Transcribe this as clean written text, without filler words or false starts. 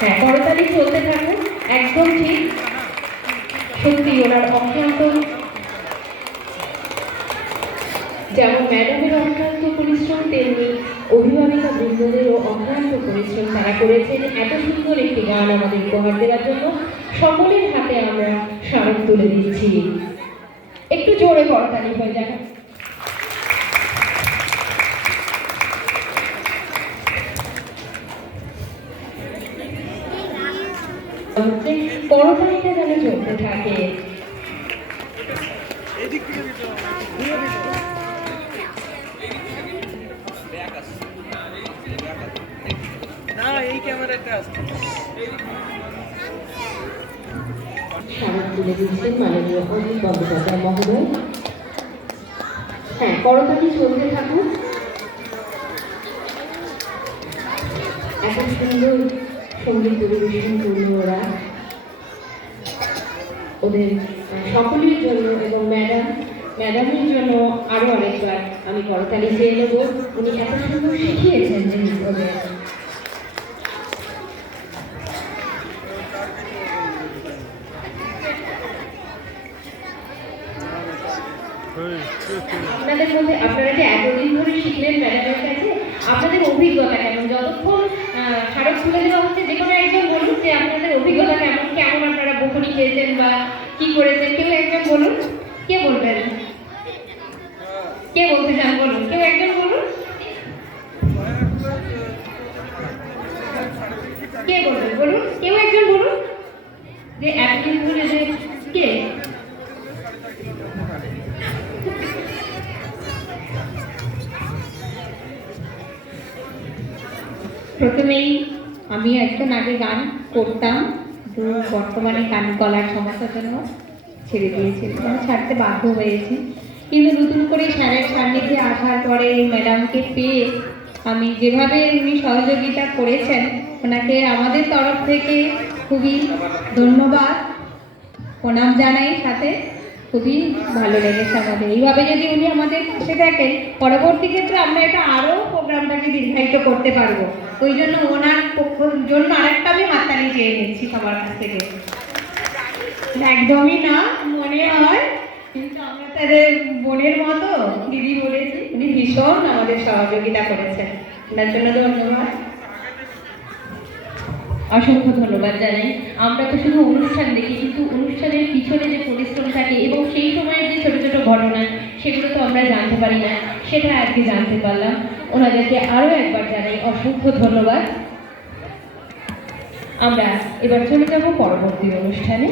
হ্যাঁ, করতালি চলতে থাকুন, একদম ঠিক। সত্যি ওনার অক্লান্ত, যেমন ম্যাডামের অক্লান্ত পরিশ্রম, তেমনি অভিভাবিকা বৃন্দদেরও অক্লান্ত পরিশ্রম তারা করেছেন এত সুন্দর একটি গান আমাদের উপহার দেওয়ার জন্য। সকলের হাতে আমরা স্মারক তুলে দিচ্ছি, একটু জোরে করতালি হয়ে যাবে। করতালিটা যেন চলতে থাকে। স্মারক তুলে দিচ্ছেন মাননীয় অজিত বন্দ্যোপাধ্যায় মহোদয়। হ্যাঁ, করতালি চলতে থাকুন। এত সুন্দর সঙ্গীত পরিবেশন করল ওরা, ওদের সকলের জন্য এবং ম্যাডামের জন্য আরো অনেকবার আমি করতালি চেয়ে নেব। উনি এত সুন্দর শিখিয়েছেন জিনিসগুলো। আপনাদের মধ্যে আপনারা যে এতদিন ধরে শিখলেন ম্যাডামের কাছে, আপনাদের অভিজ্ঞতা কেমন? যতক্ষণ স্মারক তুলে দেওয়া হচ্ছে, যে কোনো একজন বলুন যে আপনাদের অভিজ্ঞতা কেমন, কেমন আপনারা বকুনি খেয়েছেন বা কি করেছেন। কেউ একজন বলুন, কে বলবেন? কে বলতে চান বলুন, কেউ একজন বলুন। কে বলবেন বলুন, কেউ একজন বলুন যে এতদিন ধরে যে কে। প্রথমেই আমি একজন আগে গান করতাম, তো বর্তমানে গান গলার সমস্যার জন্য ছেড়ে দিয়েছি, ছাড়তে বাধ্য হয়েছি। কিন্তু নতুন করে স্যারের সান্নিধ্যে আসার পরে ম্যাডামকে পেয়ে আমি যেভাবে উনি সহযোগিতা করেছেন, ওনাকে আমাদের তরফ থেকে খুবই ধন্যবাদ প্রণাম জানাই। সাথে খুবই ভালো লেগেছে আমাদের। এইভাবে যদি উনি আমাদের পাশে থাকেন, পরবর্তী ক্ষেত্রে আমরা এটা আরও প্রোগ্রামটাকে দীর্ঘায়িত করতে পারবো। ওই জন্য ওনার জন্য আরেকটা আমি হাততালি চেয়ে নিচ্ছি সবার কাছ থেকে। একদমই না মনে হয়, কিন্তু আমরা তাদের বোনের মতো দিদি বলেছি। উনি ভীষণ আমাদের সহযোগিতা করেছেন, ওনার জন্য ধন্যবাদ, অসংখ্য ধন্যবাদ জানাই। আমরা তো শুধু অনুষ্ঠান দেখি, কিন্তু অনুষ্ঠানের পিছনে যে পরিশ্রম থাকে এবং সেই সময়ের যে ছোট ছোট ঘটনা, সেগুলো তো আমরা জানতে পারি না, সেটা আজকে জানতে পারলাম। ওনাদেরকে আরও একবার জানাই অসংখ্য ধন্যবাদ। আমরা এবার চলে যাব পরবর্তী অনুষ্ঠানে।